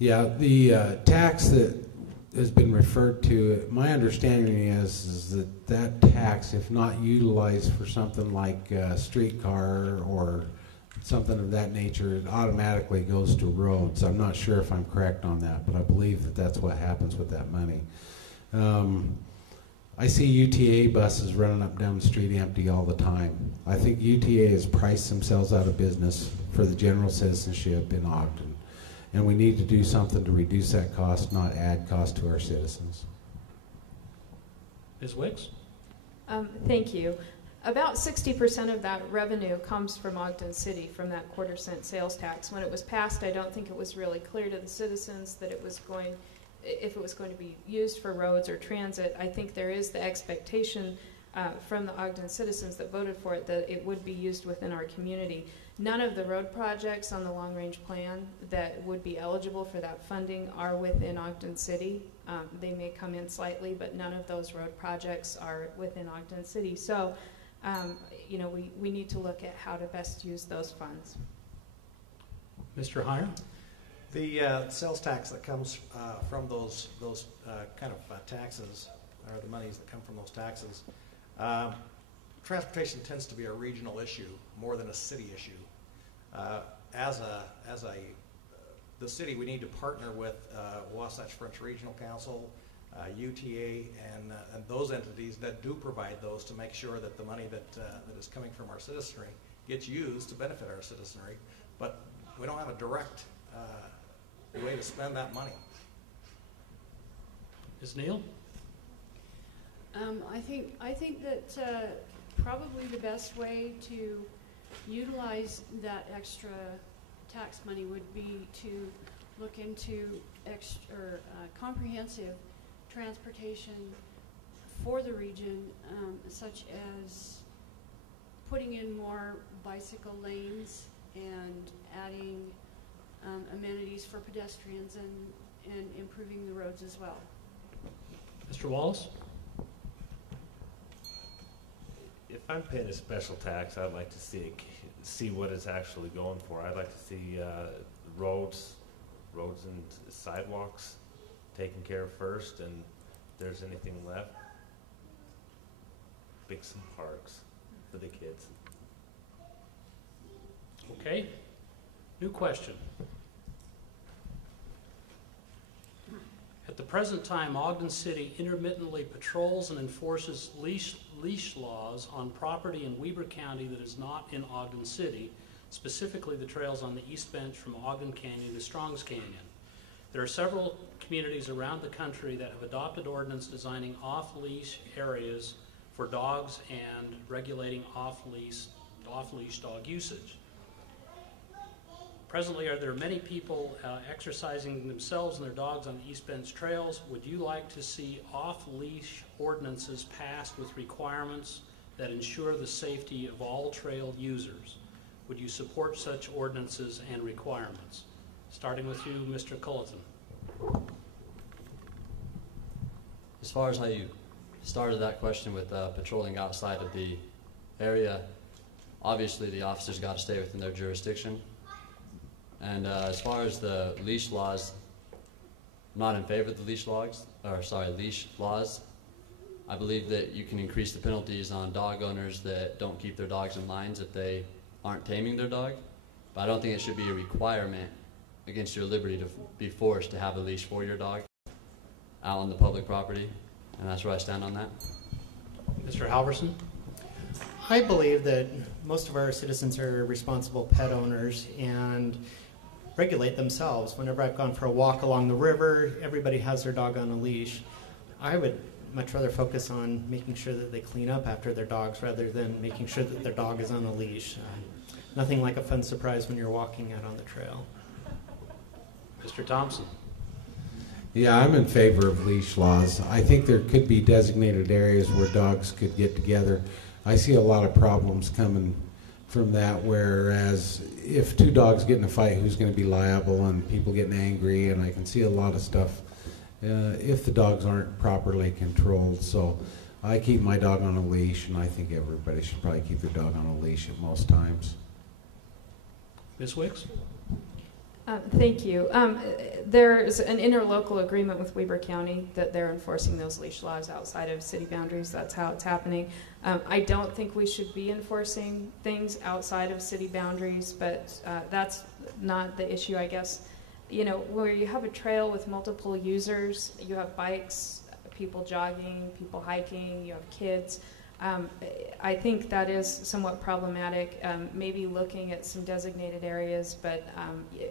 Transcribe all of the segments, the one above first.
Yeah, the tax that has been referred to, my understanding is that that tax, if not utilized for something like a streetcar or something of that nature, it automatically goes to roads. I'm not sure if I'm correct on that, but I believe that that's what happens with that money. I see UTA buses running up down the street empty all the time. I think UTA has priced themselves out of business for the general citizenship in Ogden. And we need to do something to reduce that cost, not add cost to our citizens. Ms. Wicks? Thank you. About 60% of that revenue comes from Ogden City, from that quarter-cent sales tax. When it was passed, I don't think it was really clear to the citizens that it was going, if it was going to be used for roads or transit. I think there is the expectation from the Ogden citizens that voted for it that it would be used within our community. None of the road projects on the long-range plan that would be eligible for that funding are within Ogden City. They may come in slightly, but none of those road projects are within Ogden City. So, you know, we need to look at how to best use those funds. Mr. Heyer? The sales tax that comes from those kind of taxes, or the monies that come from those taxes, transportation tends to be a regional issue more than a city issue. The city, we need to partner with Wasatch Front Regional Council, UTA, and those entities that do provide those to make sure that the money that is coming from our citizenry gets used to benefit our citizenry. But we don't have a direct way to spend that money. Ms. Neal? I think that probably the best way to utilize that extra tax money would be to look into comprehensive transportation for the region, such as putting in more bicycle lanes and adding amenities for pedestrians and improving the roads as well. Mr. Wallace? If I'm paying a special tax, I'd like to see what it's actually going for. I'd like to see roads and sidewalks taken care of first, and if there's anything left, fix some parks for the kids. Okay. New question. At the present time, Ogden City intermittently patrols and enforces leash laws on property in Weber County that is not in Ogden City, specifically the trails on the East Bench from Ogden Canyon to Strong's Canyon. There are several communities around the country that have adopted ordinance designing off-leash areas for dogs and regulating off-leash dog usage. Presently, are there many people exercising themselves and their dogs on the East Bench trails? Would you like to see off-leash ordinances passed with requirements that ensure the safety of all trail users? Would you support such ordinances and requirements? Starting with you, Mr. Culleton. As far as how you started that question with patrolling outside of the area, obviously the officers got to stay within their jurisdiction. And as far as the leash laws, I'm not in favor of the leash laws. I believe that you can increase the penalties on dog owners that don't keep their dogs in lines if they aren't taming their dog. But I don't think it should be a requirement against your liberty to be forced to have a leash for your dog out on the public property. And that's where I stand on that. Mr. Halverson? I believe that most of our citizens are responsible pet owners and regulate themselves. Whenever I've gone for a walk along the river, everybody has their dog on a leash. I would much rather focus on making sure that they clean up after their dogs rather than making sure that their dog is on a leash. Nothing like a fun surprise when you're walking out on the trail. Mr. Thompson? Yeah, I'm in favor of leash laws. I think there could be designated areas where dogs could get together. I see a lot of problems coming from that, whereas if two dogs get in a fight, who's going to be liable, and people getting angry, and I can see a lot of stuff if the dogs aren't properly controlled. So I keep my dog on a leash, and I think everybody should probably keep their dog on a leash at most times. Ms. Wicks? Thank you. There's an interlocal agreement with Weber County that they're enforcing those leash laws outside of city boundaries. That's how it's happening. I don't think we should be enforcing things outside of city boundaries, but that's not the issue, I guess. You know, where you have a trail with multiple users, you have bikes, people jogging, people hiking, you have kids. I think that is somewhat problematic, maybe looking at some designated areas, but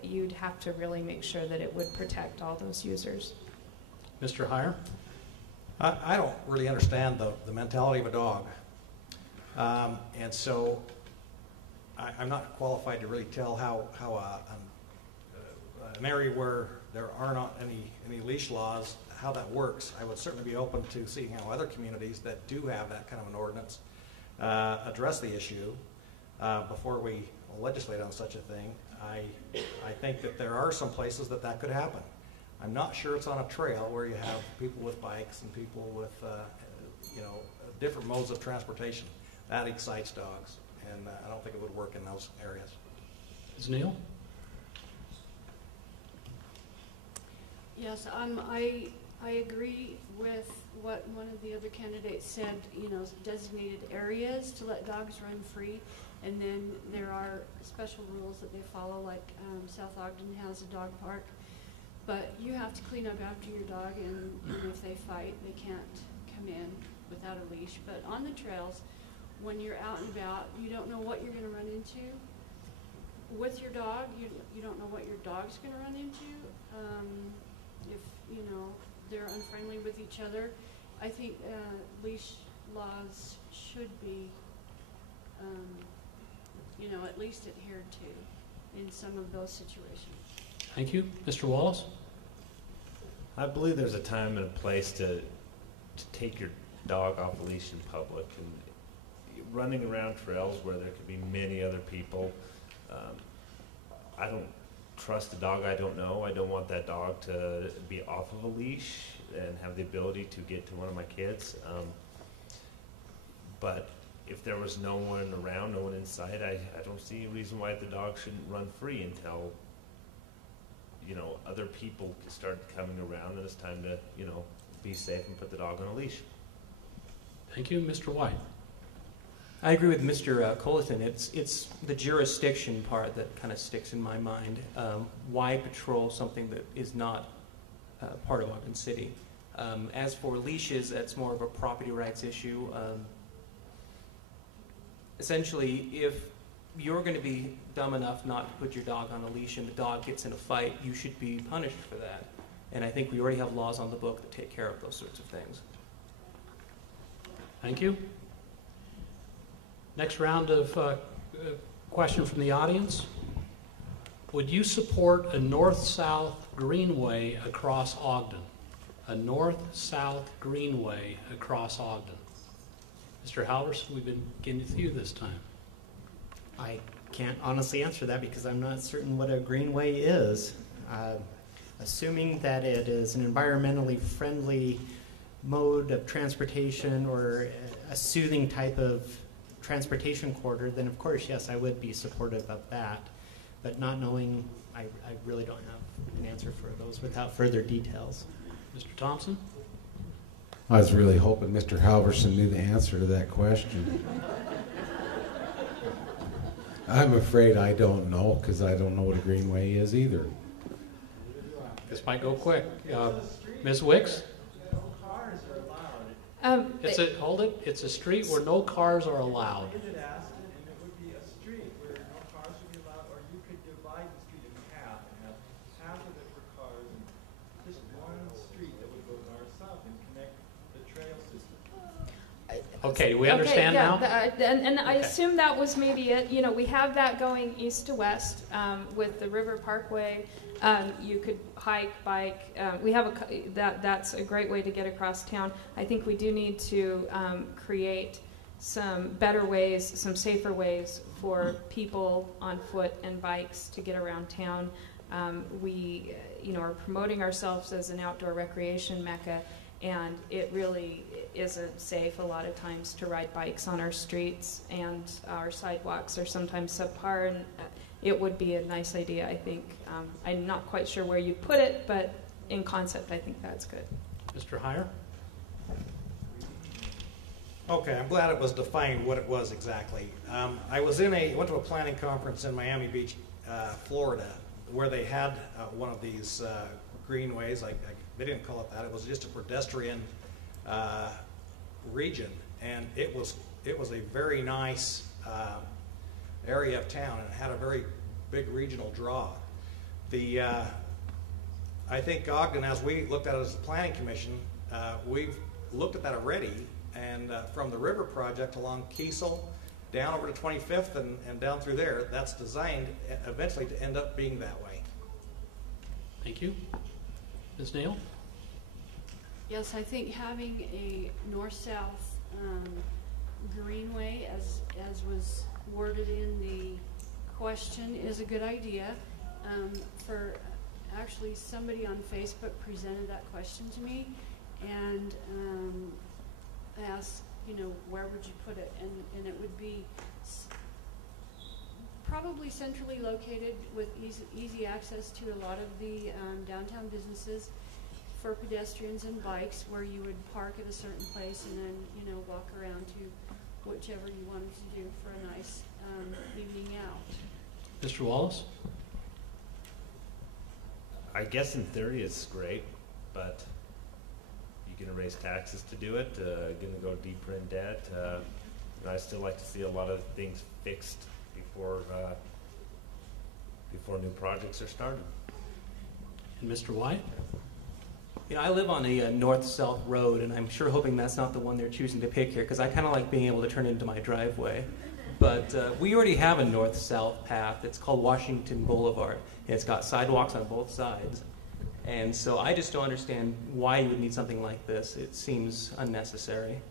you'd have to really make sure that it would protect all those users. Mr. Heyer? I don't really understand the mentality of a dog. And so I'm not qualified to really tell how an area where there are not any leash laws, how that works. I would certainly be open to seeing how other communities that do have that kind of an ordinance address the issue before we legislate on such a thing. I think that there are some places that could happen. I'm not sure it's on a trail where you have people with bikes and people with different modes of transportation. That excites dogs, and I don't think it would work in those areas. Ms. Neal? Yes, I agree with what one of the other candidates said, designated areas to let dogs run free. And then there are special rules that they follow, like South Ogden has a dog park. But you have to clean up after your dog, and if they fight, they can't come in without a leash. But on the trails, when you're out and about, you don't know what you're going to run into. With your dog, you don't know what your dog's going to run into. If, they're unfriendly with each other. I think leash laws should be, at least adhered to in some of those situations. Thank you. Mr. Wallace? I believe there's a time and a place to take your dog off a leash in public, and running around trails where there could be many other people. I don't trust a dog I don't know. I don't want that dog to be off of a leash and have the ability to get to one of my kids. But if there was no one around, no one in sight, I don't see a reason why the dog shouldn't run free until other people start coming around, and it's time to be safe and put the dog on a leash. Thank you. Mr. White? I agree with Mr. Colleton. It's the jurisdiction part that kind of sticks in my mind. Why patrol something that is not part of Ogden City? As for leashes, that's more of a property rights issue. Essentially, if you're going to be dumb enough not to put your dog on a leash and the dog gets in a fight, you should be punished for that. And I think we already have laws on the book that take care of those sorts of things. Thank you. Next round of question from the audience. Would you support a north-south greenway across Ogden? A north-south greenway across Ogden. Mr. Halverson, we've been beginning with you this time. I can't honestly answer that because I'm not certain what a greenway is. Assuming that it is an environmentally friendly mode of transportation or a soothing type of transportation corridor, then of course, yes, I would be supportive of that. But not knowing, I really don't have an answer for those without further details. Mr. Thompson? I was really hoping Mr. Halverson knew the answer to that question. I'm afraid I don't know, because I don't know what a greenway is either. This might go quick. Ms. Wicks? Hold it. It's a street where no cars are allowed. And it would be a street where no cars would be allowed, or you could divide the street in half and have half of it for cars and just one street that would go north-south and connect the trail system. Okay, we understand now? And I Okay. assume that was maybe it. We have that going east to west with the River Parkway. You could hike, bike. We have that's a great way to get across town. I think we do need to create some better ways, some safer ways for people on foot and bikes to get around town. We, are promoting ourselves as an outdoor recreation mecca, and it really isn't safe a lot of times to ride bikes on our streets, and our sidewalks are sometimes subpar, it would be a nice idea, I think. I'm not quite sure where you'd put it, but in concept, I think that's good. Mr. Heyer? Okay, I'm glad it was defined what it was exactly. I went to a planning conference in Miami Beach, Florida, where they had one of these greenways. They didn't call it that. It was just a pedestrian region, and it was a very nice area of town, and it had a very big regional draw. I think Ogden, as we looked at it as a planning commission, we've looked at that already, and from the river project along Kiesel down over to 25th and down through there, that's designed eventually to end up being that way. Thank you. Ms. Neal? Yes, I think having a north-south greenway, as was worded in the question, is a good idea. Actually, somebody on Facebook presented that question to me, and asked, where would you put it? And it would be probably centrally located with easy access to a lot of the downtown businesses for pedestrians and bikes, where you would park at a certain place and then, walk around to whichever you wanted to do for a nice evening out. Mr. Wallace? I guess in theory it's great, but you're going to raise taxes to do it, going to go deeper in debt. And I still like to see a lot of things fixed before new projects are started. And Mr. White? I live on a north-south road, and I'm sure hoping that's not the one they're choosing to pick here, because I kind of like being able to turn into my driveway. But we already have a north-south path. It's called Washington Boulevard, and it's got sidewalks on both sides. And so I just don't understand why you would need something like this. It seems unnecessary.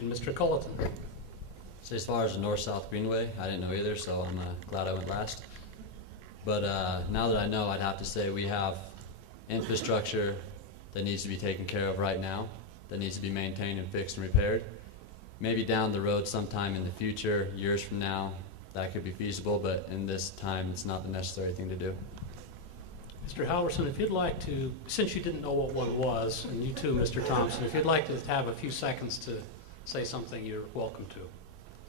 And Mr. Culleton? So as far as the north-south greenway, I didn't know either, so I'm glad I went last. But now that I know, I'd have to say we have infrastructure that needs to be taken care of right now, that needs to be maintained and fixed and repaired. Maybe down the road sometime in the future, years from now, that could be feasible, but in this time, it's not the necessary thing to do. Mr. Halverson, if you'd like to, since you didn't know what one was, and you too, Mr. Thompson, if you'd like to have a few seconds to say something, you're welcome to.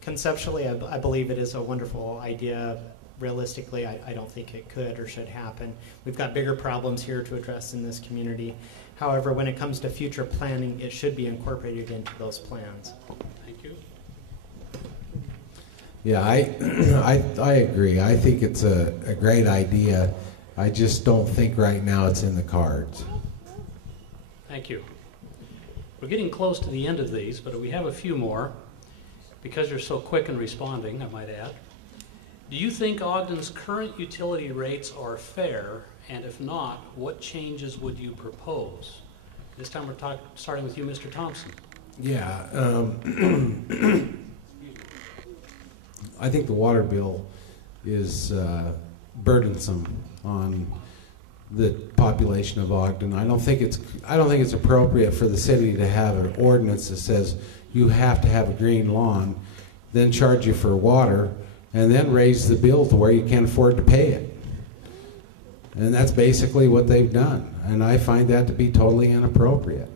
Conceptually, I believe it is a wonderful idea. Realistically, I don't think it could or should happen. We've got bigger problems here to address in this community. However, when it comes to future planning, it should be incorporated into those plans. Thank you. Yeah, I agree. I think it's a great idea. I just don't think right now it's in the cards. Thank you. We're getting close to the end of these, but we have a few more. Because you're so quick in responding, I might add. Do you think Ogden's current utility rates are fair? And if not, what changes would you propose? This time we're starting with you, Mr. Thompson. Yeah. I think the water bill is burdensome on the population of Ogden. I don't think it's appropriate for the city to have an ordinance that says you have to have a green lawn, then charge you for water, and then raise the bill to where you can't afford to pay it. And that's basically what they've done. And I find that to be totally inappropriate.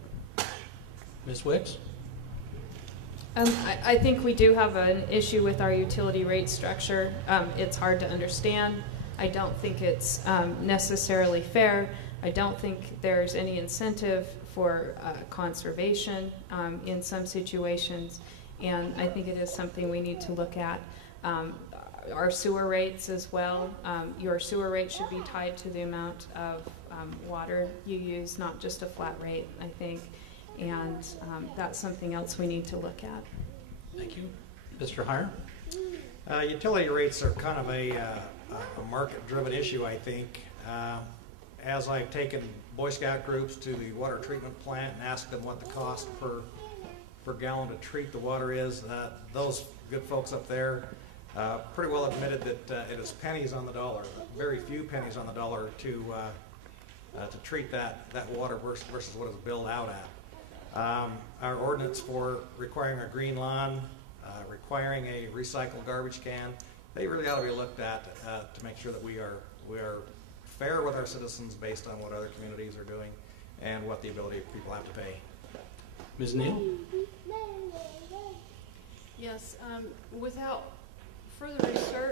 Ms. Wicks? I think we do have an issue with our utility rate structure. It's hard to understand. I don't think it's necessarily fair. I don't think there's any incentive for conservation in some situations. And I think it is something we need to look at. Our sewer rates as well. Your sewer rate should be tied to the amount of water you use, not just a flat rate, I think. And that's something else we need to look at. Thank you. Mr. Heyer? Utility rates are kind of a market-driven issue, I think. As I've taken Boy Scout groups to the water treatment plant and asked them what the cost per gallon to treat the water is, those good folks up there pretty well admitted that it is pennies on the dollar, very few pennies on the dollar to treat that water versus what it's billed out at. Our ordinance for requiring a green lawn, requiring a recycled garbage can, they really ought to be looked at to make sure that we are fair with our citizens based on what other communities are doing and what the ability people have to pay. Ms. Neal? Yes, without further research,